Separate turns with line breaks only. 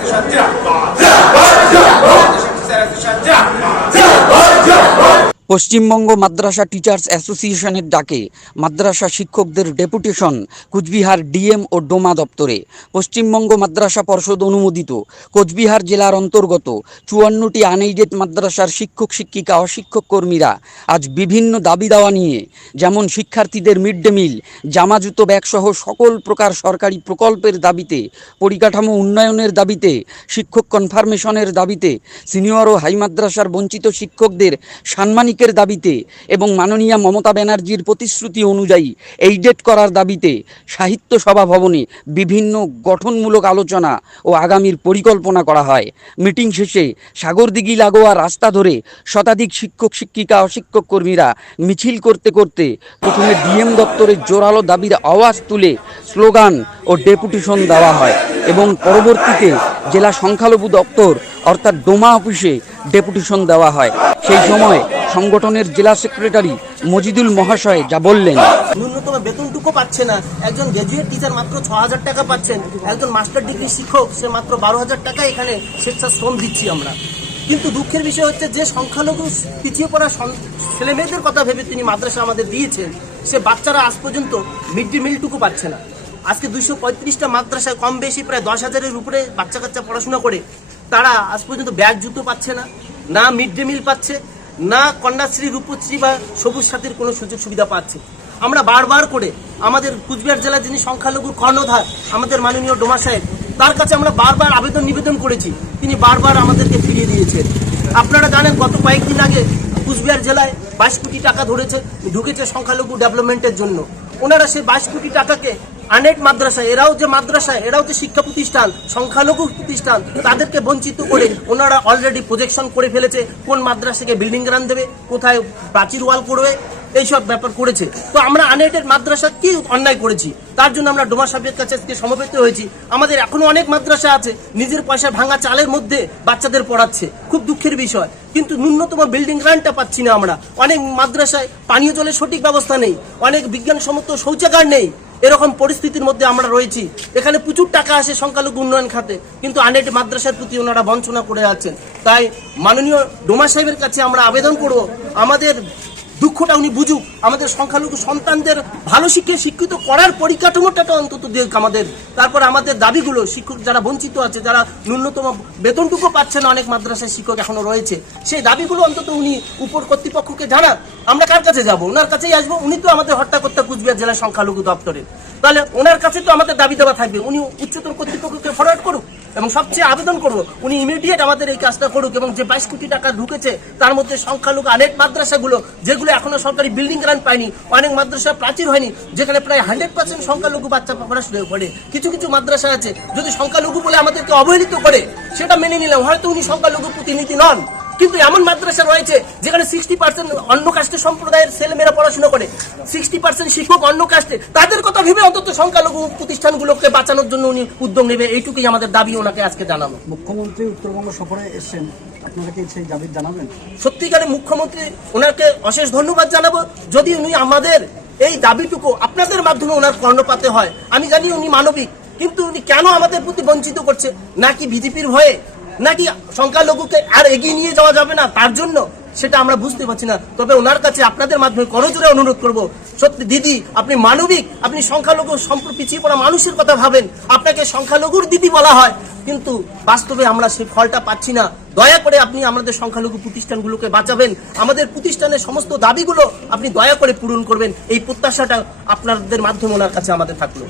ですね、そ。পশ্চিমবঙ্গ মাদ্রাসা teachers অ্যাসোসিয়েশনের ডাকে মাদ্রাসা শিক্ষকদের ডেপুটেশন কুচবিহার ডিএম ও ডোমা দপ্তরে। পশ্চিমবঙ্গ মাদ্রাসা পর্ষদ অনুমোদিত। কোচবিহার জেলার অন্তর্গত চুয়ান্নটি আনএইডেড মাদ্রাসার শিক্ষক, শিক্ষিকা ও শিক্ষক কর্মীরা আজ বিভিন্ন দাবি দাওয়া নিয়ে, যেমন শিক্ষার্থীদের মিড ডে মিল জামাজুতো ব্যাগসহ সকল প্রকার সরকারি প্রকল্পের দাবিতে, পরিকাঠামো উন্নয়নের দাবিতে, শিক্ষক কনফার্মেশনের দাবিতে, সিনিয়র ও হাই মাদ্রাসার বঞ্চিত শিক্ষকদের সাম্মানিকের দাবিতে এবং মাননীয়া মমতা ব্যানার্জির প্রতিশ্রুতি অনুযায়ী এইডেট করার দাবিতে সাহিত্য সভা ভবনে বিভিন্ন গঠনমূলক আলোচনা ও আগামীর পরিকল্পনা করা হয়। মিটিং শেষে সাগরদিঘি লাগোয়া রাস্তা ধরে শতাধিক শিক্ষক, শিক্ষিকা, অশিক্ষক কর্মীরা মিছিল করতে করতে প্রথমে ডিএম দপ্তরের জোরালো দাবির আওয়াজ তুলে স্লোগান ও ডেপুটেশন দেওয়া হয় এবং পরবর্তীতে জেলা সংখ্যালঘু দপ্তর অর্থাৎ ডোমা অফিসে ডেপুটেশন দেওয়া হয়। সেই সময় সংগঠনের জেলা সেক্রেটারি মজিদুল মহাশয় যা বললেন।
ন্যূনতম বেতনটুকু পাচ্ছে না একজন গ্র্যাজুয়েট টিচার মাত্র ছ হাজার টাকা পাচ্ছেন। একজন মাস্টার ডিগ্রি শিক্ষক, সে মাত্র বারো হাজার টাকা এখানে স্বেচ্ছাশ্রম দিচ্ছি আমরা। কিন্তু দুঃখের বিষয় হচ্ছে যে সংখ্যালঘু পিছিয়ে পড়া ছেলে মেয়েদের কথা ভেবে তিনি মাদ্রাসা আমাদের দিয়েছেন, সে বাচ্চারা আজ পর্যন্ত মিড ডে মিলটুকু পাচ্ছে না। আজকে দুইশো পঁয়ত্রিশটা মাদ্রাসায় কম বেশি প্রায় দশ হাজারের উপরে বাচ্চা কাচ্চা পড়াশোনা করে, তারা আজ পর্যন্ত ব্যাগ জুতো পাচ্ছে না না মিড ডে মিল পাচ্ছে না কন্যাশ্রী, রূপশ্রী বা সবুজ সাথীর কোনো সুযোগ সুবিধা পাচ্ছে। আমরা বারবার করে আমাদের কুচবিহার জেলার যিনি সংখ্যালঘুর কর্ণধার, আমাদের মাননীয় ডোমা সাহেব, তার কাছে আমরা বারবার আবেদন নিবেদন করেছি। তিনি বারবার আমাদেরকে ফিরিয়ে দিয়েছেন আপনারা জানেন, গত কয়েকদিন আগে কুচবিহার জেলায় বাইশ কোটি টাকা ধরেছে, ঢুকেছে সংখ্যালঘু ডেভেলপমেন্টের জন্য। ওনারা সেই বাইশ কোটি টাকাকে আনেট মাদ্রাসা এরাও যে মাদ্রাসা এরাও যে শিক্ষা প্রতিষ্ঠান, সংখ্যালঘু প্রতিষ্ঠান, তাদেরকে বঞ্চিত করে ওনারা অলরেডি প্রজেকশন করে ফেলেছে, কোন মাদ্রাসাকে বিল্ডিং গ্রান দেবে, কোথায় প্রাচীর ওয়াল করবে, এইসব ব্যাপার করেছে। তো আমরা আনএডেড মাদ্রাসা কি অন্যায় করেছি? তার জন্য আমরা ডোমা সাহেবের কাছে আজকে সমবেত হয়েছি। আমাদের এখনও অনেক মাদ্রাসা আছে, নিজের পয়সা ভাঙা চালের মধ্যে বাচ্চাদের পড়াচ্ছে, খুব দুঃখের বিষয়। কিন্তু ন্যূনতম বিল্ডিং গ্রান্টটা পাচ্ছি না আমরা। অনেক মাদ্রাসায় পানীয় জলের সঠিক ব্যবস্থা নেই, অনেক বিজ্ঞানসম্মত শৌচাগার নেই। এরকম পরিস্থিতির মধ্যে আমরা রয়েছি। এখানে প্রচুর টাকা আসে সংখ্যালঘু উন্নয়ন খাতে, কিন্তু আনেট মাদ্রাসার প্রতি ওনারা বঞ্চনা করে আছেন। তাই মাননীয় ডোমা সাহেবের কাছে আমরা আবেদন করব, আমাদের দুঃখটা উনি বুঝুক। আমাদের সংখ্যালঘু সন্তানদের ভালো শিক্ষায় শিক্ষিত করার পরিকাঠামোটা তো অন্তত দিক আমাদের। তারপর আমাদের দাবিগুলো, শিক্ষক যারা বঞ্চিত আছে, যারা ন্যূনতম বেতনটুকু পাচ্ছে না, অনেক মাদ্রাসায় শিক্ষক এখনও রয়েছে। সেই দাবিগুলো অন্তত উনি উপর কর্তৃপক্ষকে জানান আমরা কার কাছে যাব? ওনার কাছেই আসব, উনি তো আমাদের হট্টাকর্তা কুচবিহার জেলা সংখ্যালঘু দপ্তরে তাহলে ওনার কাছে তো আমাদের দাবি দেওয়া থাকবে উনি উচ্চতর কর্তৃপক্ষকে ফরওয়ার্ড করুক। এবং সবচেয়ে আবেদন করব, উনি ইমিডিয়েট আমাদের এই কাজটা করুক এবং যে বাইশ কোটি টাকা ঢুকেছে, তার মধ্যে সংখ্যালঘু অনেক মাদ্রাসাগুলো, যেগুলো এখনও সরকারি বিল্ডিং গ্রান্ট পায়নি, অনেক মাদ্রাসা প্রাচীর হয়নি, যেখানে প্রায় হান্ড্রেড পার্সেন্ট সংখ্যালঘু বাচ্চা পড়াশোনা করে। কিছু কিছু মাদ্রাসা আছে, যদি সংখ্যালঘু বলে আমাদেরকে অবহেলিত করে, সেটা মেনে নিলাম, হয়তো উনি সংখ্যালঘু প্রতিনিধি নন। কিন্তু এমন মাদ্রাসা রয়েছে যেখানে সিক্সটি পার্সেন্ট অন্য কাস্টের সম্প্রদায়ের ছেলেমেয়েরা পড়াশোনা করে। সিক্সটি পার্সেন্ট শিক্ষক অন্য কাস্টে তাদের কথা ভেবে অন্তত সংখ্যালঘু প্রতিষ্ঠানগুলোকে বাঁচানোর জন্য উনি উদ্যোগ নেবে। এইটুকুই আমাদের দাবি ওনাকে আজকে জানানো।
মুখ্যমন্ত্রী উত্তরবঙ্গ সফরে এসেছেন। আপনারা কি সেই দাবি জানাবেন?
সত্যিকারে মুখ্যমন্ত্রী ওনাকে অশেষ ধন্যবাদ জানাব। যদি উনি আমাদের এই দাবিটুকু আপনাদের মাধ্যমে ওনার কর্ণপাতে হয় আমি জানি উনি মানবিক কিন্তু উনি কেন আমাদের প্রতি বঞ্চিত করছে? নাকি বিজেপির ভয়ে? নাকি সংখ্যালঘুকে আর এগিয়ে নিয়ে যাওয়া যাবে না? তার জন্য সেটা আমরা বুঝতে পারছি না। তবে ওনার কাছে আপনাদের মাধ্যমে করজোরে অনুরোধ করব। সত্যি, দিদি, আপনি মানবিক, আপনি সংখ্যালঘু সম্পর্ক পিছিয়ে পড়া মানুষের কথা ভাবেন। আপনাকে সংখ্যালঘুর দিদি বলা হয়। কিন্তু বাস্তবে আমরা সেই ফলটা পাচ্ছি না। দয়া করে আপনি আমাদের সংখ্যালঘু প্রতিষ্ঠানগুলোকে বাঁচাবেন। আমাদের প্রতিষ্ঠানের সমস্ত দাবিগুলো আপনি দয়া করে পূরণ করবেন। এই প্রত্যাশাটা আপনাদের মাধ্যমে ওনার কাছে আমাদের থাকল।